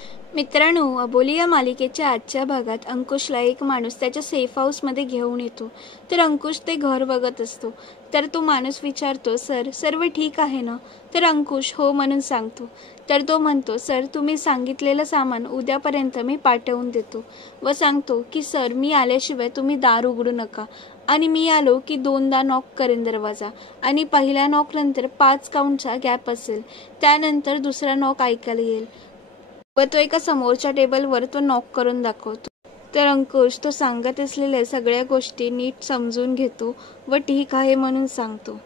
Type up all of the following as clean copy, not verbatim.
मित्रांनो, अबोली या मालिकेच्या आजच्या भागात अंकुशला एक माणूस त्याच्या सेफ हाऊसमध्ये घेऊन येतो. तर अंकुश ते घर बघत असतो. तर तो माणूस विचारतो, सर सर्व ठीक आहे ना? तर अंकुश हो म्हणून सांगतो. तर तो म्हणतो, सर तुम्ही सांगितलेलं सामान उद्यापर्यंत मी पाठवून देतो. व सांगतो की सर मी आल्याशिवाय तुम्ही दार उघडू नका. आणि मी आलो की 2दा नॉक करेन दरवाजा. आणि पहिल्या नॉक नंतर 5 काउंटचा गॅप असेल. त्यानंतर दुसरा नॉक ऐकायला येईल. व तो एका समोरच्या टेबलवर तो नॉक करून दाखवतो. तर अंकुश तो सांगत असलेल्या सगळ्या गोष्टी नीट समजून घेतो व ठीक आहे म्हणून सांगतो.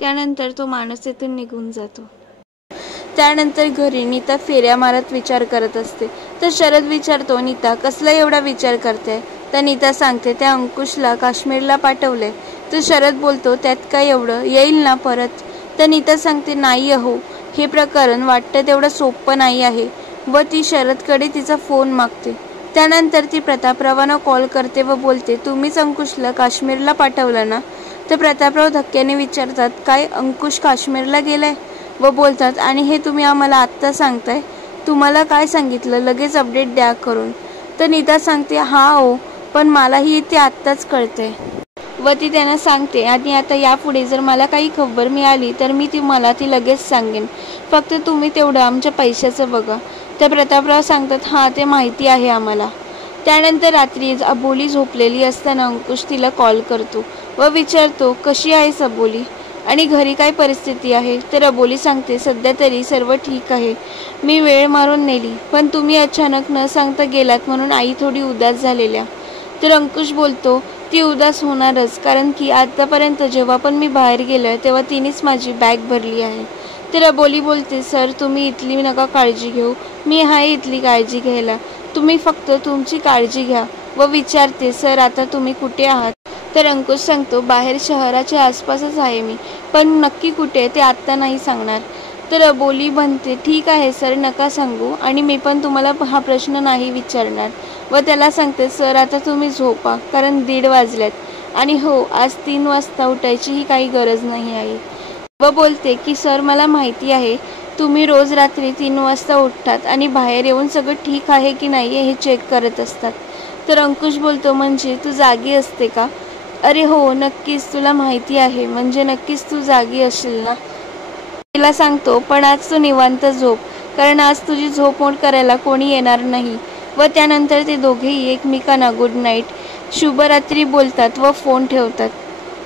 त्यानंतर तो माणूस तिथून निघून जातो. त्यानंतर घरी नीता फेऱ्या मारत विचार करत असते. तर शरद विचारतो, नीता कसला एवढा विचार करते? तर नीता सांगते, त्या अंकुशला काश्मीरला पाठवले. तर शरद बोलतो, त्यात काय एवढं, येईल ना परत? तर नीता सांगते, नाही अहो, हे प्रकरण वाटतं तेवढं सोपं नाही आहे. व ती शरदकडे तिचा फोन मागते. त्यानंतर ती प्रतापरावांना कॉल करते व बोलते, तुम्हीच अंकुशला काश्मीरला पाठवलं ना? तर प्रतापराव धक्क्याने विचारतात, काय अंकुश काश्मीरला गेलाय? व बोलतात, आणि हे तुम्ही आम्हाला आत्ता सांगताय? तुम्हाला काय सांगितलं? लगेच अपडेट द्या करून. तर नीता सांगते, हा हो, पण मलाही ते आत्ताच कळतंय. व ती त्यांना सांगते, आणि आता यापुढे जर मला काही खबर मिळाली तर मी मला ती लगेच सांगेन. फक्त तुम्ही तेवढं आमच्या पैशाचं बघा. तर प्रतापराव सांगतात, हां ते माहिती आहे आम्हाला. त्यानंतर रात्री अबोली झोपलेली असताना अंकुश तिला कॉल करतो व विचारतो, कशी आहेस अबोली? आणि घरी काय परिस्थिती आहे? तर अबोली सांगते, सध्या तरी सर्व ठीक आहे. मी वेळ मारून नेली, पण तुम्ही अचानक न सांगता गेलात म्हणून आई थोडी उदास झालेल्या. तर अंकुश बोलतो, ती उदास होणारच, कारण की आतापर्यंत जेव्हा पण मी बाहेर गेलो तेव्हा तिनेच माझी बॅग भरली आहे. तर अबोली बोलते, सर तुम्ही इथली नका काळजी घेऊ, मी आहे इथली काळजी घ्यायला. तुम्ही फक्त तुमची काळजी घ्या. व विचारते, सर आता तुम्ही कुठे आहात? तर अंकुश सांगतो, बाहेर शहराच्या आसपासच आहे मी, पण नक्की कुठे ते आत्ता नाही सांगणार. तर अबोली म्हणते, ठीक आहे सर, नका सांगू, आणि मी पण तुम्हाला हा प्रश्न नाही विचारणार. व त्याला सांगते, सर आता तुम्ही झोपा, कारण 1:30 वाजल्यात. आणि हो, आज 3 वाजता उठायचीही काही गरज नाही आहे. व बोलते की सर मला माहिती आहे तुम्ही रोज रात्री 3 वाजता उठतात आणि बाहेर येऊन सगळं ठीक आहे की नाही हे चेक करत असतात. तर अंकुश बोलतो, म्हणजे तू जागी असते का? अरे हो नक्कीच, तुला माहिती आहे म्हणजे नक्कीच तू जागी असशील ना? तिला सांगतो, पण आज तू निवांत झोप, कारण आज तुझी झोप मोड करायला कोणी येणार नाही. व त्यानंतर ते दोघेही एकमेकांना गुड नाईट, शुभरात्री बोलतात व फोन ठेवतात.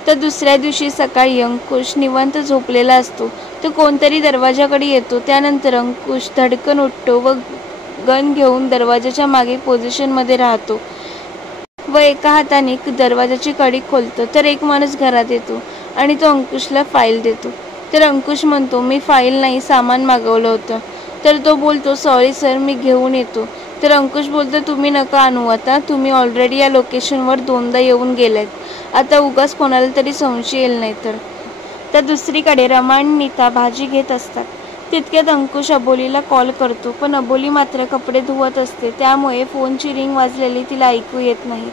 तर दुसऱ्या दिवशी सकाळी अंकुश निवांत झोपलेला असतो. तो कोणतरी दरवाजाकडे येतो. त्यानंतर अंकुश धडकन उठतो व गन घेऊन दरवाजाच्या मागे पोझिशनमध्ये राहतो व एका हाताने दरवाजाची कडी खोलतो. तर एक माणूस घरात येतो आणि तो अंकुशला फाईल देतो. तर अंकुश म्हणतो, मी फाईल नाही, सामान मागवलं होतं. तर तो बोलतो, सॉरी सर, मी घेऊन येतो. तर अंकुश बोलतो, तुम्ही नका आणू आता, तुम्ही ऑलरेडी या लोकेशनवर 2दा येऊन गेलात. आता उगाच कोणाला तरी संशय येईल नाही तर दुसरीकडे रमा आणि नीता भाजी घेत असतात. तितक्यात अंकुश अबोलीला कॉल करतो, पण अबोली मात्र कपडे धुवत असते, त्यामुळे फोनची रिंग वाजलेली तिला ऐकू येत नाही.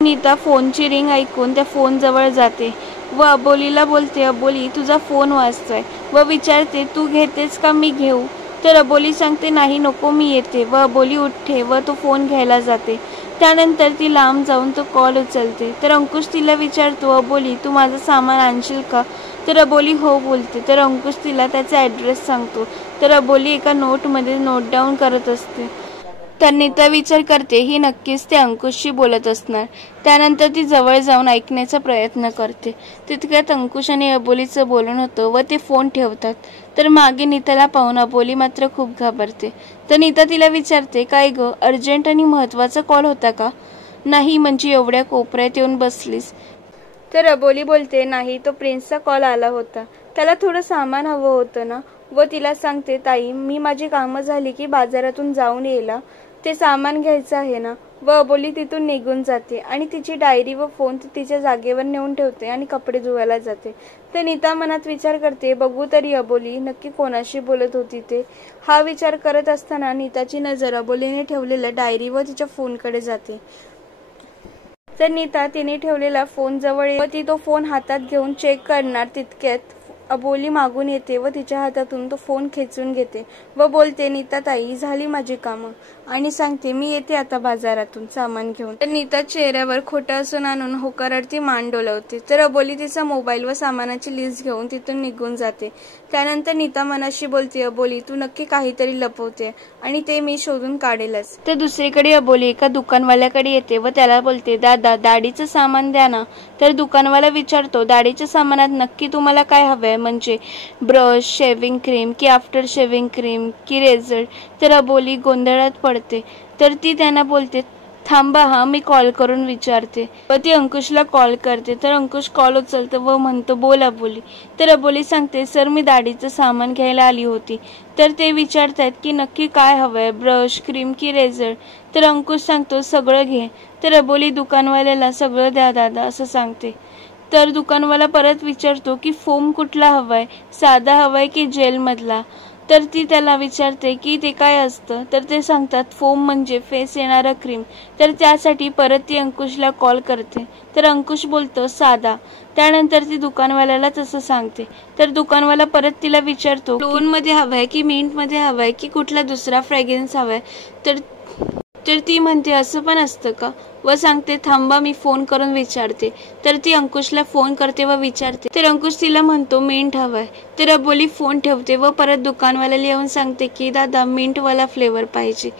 नीता फोनची रिंग ऐकून त्या फोनजवळ जाते व अबोलीला बोलते, अबोली तुझा फोन वाजतोय. व विचारते, तू घेतेस का मी घेऊ? तर अबोली सांगते, नाही नको, मी येते. व अबोली उठते व तो फोन घ्यायला जाते. त्यानंतर ती लांब जाऊन तो कॉल उचलते. तर अंकुश तिला विचारतो, अबोली तू माझं सामान आणशील का? तर अबोली हो बोलते. तर अंकुश तिला त्याचा ॲड्रेस सांगतो. तर अबोली एका नोटमध्ये नोट डाऊन करत असते. तर नीता विचार करते, ही नक्कीच ते अंकुशशी बोलत असणार. त्यानंतर ती जवळ जाऊन ऐकण्याचा प्रयत्न करते. तितक्यात अंकुश आणि अबोलीचं बोलणं होतं व ते फोन ठेवतात. तर मागे नीताला पाहून अबोली मात्र खूप घाबरते. तर नीता तिला विचारते, काय ग, अर्जंट आणि महत्त्वाचा कॉल होता का? नाही म्हणजे एवढ्या कोपऱ्यात येऊन बसलीस? तर अबोली बोलते, नाही, तो प्रिन्सचा कॉल आला होता, त्याला थोडं सामान हवं होतं ना. व तिला सांगते, ताई मी माझी कामं झाली की बाजारातून जाऊन येईल, ते सामान घ्यायचं आहे ना. व अबोली तिथून निघून जाते आणि तिची डायरी व फोन तिच्या जागेवर नेऊन ठेवते आणि कपडे धुवायला जाते. तर नीता मनात विचार करते, बघू तरी अबोली नक्की कोणाशी बोलत होती ते. हा विचार करत असताना नीताची नजर अबोलीने ठेवलेल्या डायरी व तिच्या फोनकडे जाते. तर नीता तिने ठेवलेला फोन जवळ व ती तो फोन हातात घेऊन चेक करणार. तितक्यात अबोली मागून येते व तिच्या हातातून तो फोन खेचून घेते व बोलते, नीता ताई, झाली माझी कामं, आणि सांगते, मी येते आता बाजारातून सामान घेऊन. तर नीता चेहऱ्यावर खोटं असून आणून होकारार्थी मान डोलावते. तर अबोली तिचा मोबाईल व सामानाची लिस्ट घेऊन तिथून निघून जाते. त्यानंतर नीता मनाशी बोलते, अबोली, तू नक्की काहीतरी लपवते आणि ते मी शोधून काढेलच. तर दुसरीकडे अबोली एका दुकानवाल्याकडे येते व त्याला बोलते, दादा, दाढीचं सामान द्या ना. तर दुकानवाला विचारतो, दाढीच्या सामानात नक्की तुम्हाला काय हवंय, म्हणजे ब्रश, शेविंग क्रीम की आफ्टर शेविंग क्रीम की रेझर. तर अबोली गोंधळात पडते. तर ती त्यांना बोलते, थांबा हा, मी कॉल करून विचारते. व ती अंकुशला कॉल करते. तर अंकुश कॉल उचलतो व म्हणतो, बोल अबोली. तर अबोली सांगते, सर, मी दाढीचं सामान घ्यायला आली होती. तर ते विचारतायत की नक्की काय हवंय, ब्रश, क्रीम की रेझर. तर अंकुश सांगतो, सगळं घे. तर अबोली दुकानवाल्याला सगळं द्या दादा असं सांगते. तर दुकानवाला परत विचारतो की फोम कुठला हवाय, साधा हवाय की जेल मधला. तर ती त्याला विचारते की ते काय असतं. तर ते सांगतात, फोम म्हणजे फेस येणारा क्रीम. तर त्यासाठी परत ती अंकुशला कॉल करते. तर अंकुश बोलतो, साधा. त्यानंतर ती दुकानवाल्याला तसं सांगते. तर दुकानवाला परत तिला विचारतो, लोन मध्ये हवाय की मिंट मध्ये हवाय की कुठला दुसरा फ्रॅग्रन्स हवाय. तर ती म्हणते, असं पण असतं का, व सांगते, थांबा, मी फोन करून विचारते. तर ती अंकुशला फोन करते व विचारते. तर अंकुश तिला म्हणतो, मिंट हवाय. तर अबोली फोन ठेवते व परत दुकानवाल्याला येऊन सांगते की दादा, मिंटवाला फ्लेवर पाहिजे.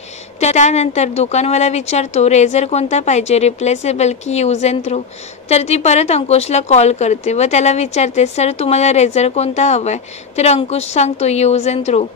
त्यानंतर दुकानवाला विचारतो, रेझर कोणता पाहिजे, रिप्लेसेबल की यूज अँड थ्रो. तर ती परत अंकुशला कॉल करते व त्याला विचारते, सर, तुम्हाला रेझर कोणता हवाय. तर अंकुश सांगतो, यूज अँड थ्रो.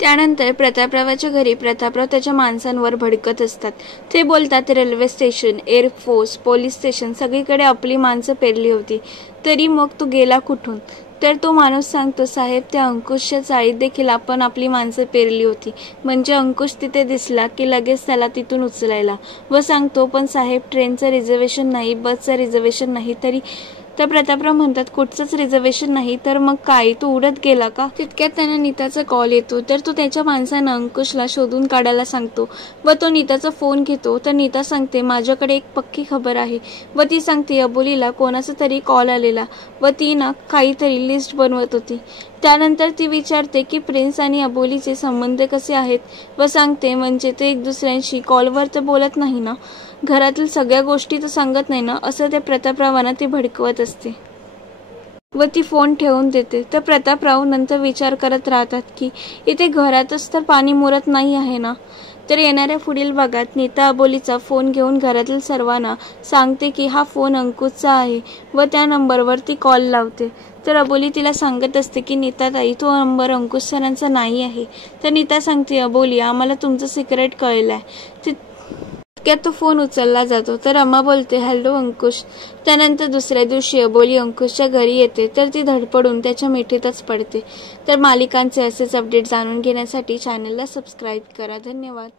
त्यानंतर प्रतापरावाच्या घरी प्रतापराव त्याच्या माणसांवर भडकत असतात. ते बोलतात, railway station, air force, police station सगळीकडे आपली माणसं पेरली होती, तरी मग तू गेला कुठून. तर तो माणूस सांगतो, साहेब, त्या अंकुशच्या चाळीत देखील आपण आपली माणसं पेरली होती. म्हणजे अंकुश तिथे दिसला की लगेच त्याला तिथून उचलायला. व सांगतो, पण साहेब, ट्रेनचं रिझर्वेशन नाही, बसचं रिझर्वेशन नाही. तर प्रतापराव म्हणतात, कुठचंच रिझर्वेशन नाही, तर मग काय, तू उडत गेला का. तितक्यात त्यांना नीताचा कॉल येतो. तर तो त्याच्या माणसानं अंकुशला शोधून काढायला सांगतो व तो नीताचा फोन घेतो. तर नीता सांगते, माझ्याकडे एक पक्की खबर आहे. व ती सांगते, अबोलीला कोणाचा तरी कॉल आलेला व ती ना काहीतरी लिस्ट बनवत होती. त्यानंतर ती विचारते की प्रिन्स आणि अबोलीचे संबंध कसे आहेत. व सांगते, म्हणजे ते एक दुसऱ्यांशी कॉलवर तर बोलत नाही ना, घरातील सगळ्या गोष्टी तर सांगत नाही ना, असं त्या प्रतापरावांना ती भडकवत असते व ती फोन ठेवून देते. तर प्रतापराव नंतर विचार करत राहतात की इथे घरातच तर पाणी मुरत नाही आहे ना. तर येणाऱ्या पुढील भागात नीता अबोलीचा फोन घेऊन घरातील सर्वांना सांगते की हा फोन अंकुशचा आहे व त्या नंबरवर ती कॉल लावते. तर अबोली तिला सांगत असते की नीता ताई, तो नंबर अंकुश सरांचा नाही आहे. तर नीता सांगते, अबोली, आम्हाला तुमचं सिक्रेट कळलंय. तितक्यात तो फोन उचलला जातो. तर अम्मा बोलते, हॅलो अंकुश. त्यानंतर दुसऱ्या दिवशी अबोली अंकुशच्या घरी येते. तर ती धडपडून त्याच्या मिठीतच पडते. तर मालिकांचे असेच अपडेट जाणून घेण्यासाठी चॅनलला सबस्क्राईब करा. धन्यवाद.